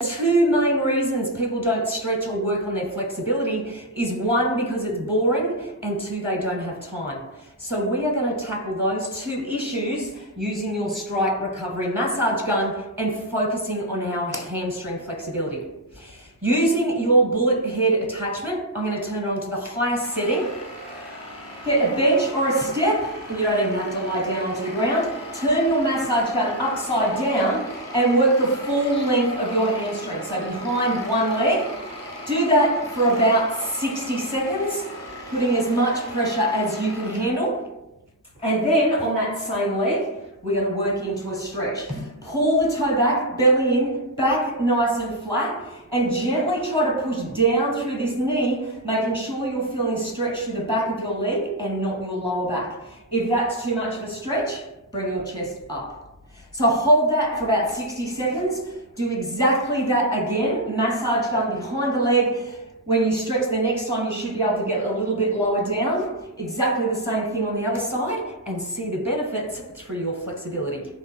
Two main reasons people don't stretch or work on their flexibility is one, because it's boring, and two, they don't have time. So we are going to tackle those two issues using your Stryke Recovery Massage Gun and focusing on our hamstring flexibility. Using your bullet head attachment, I'm going to turn it on to the highest setting. Get a bench or a step, you don't even have to lie down onto the ground. Turn your massage gun upside down and work the full length of your hamstring, so behind one leg. Do that for about 60 seconds, putting as much pressure as you can handle. And then on that same leg, we're going to work into a stretch. Pull the toe back, belly in, back nice and flat, and gently try to push down through this knee, making sure you're feeling stretch through the back of your leg and not your lower back. If that's too much of a stretch, bring your chest up. So hold that for about 60 seconds. Do exactly that again. Massage gun behind the leg. When you stretch the next time, you should be able to get a little bit lower down. Exactly the same thing on the other side, and see the benefits through your flexibility.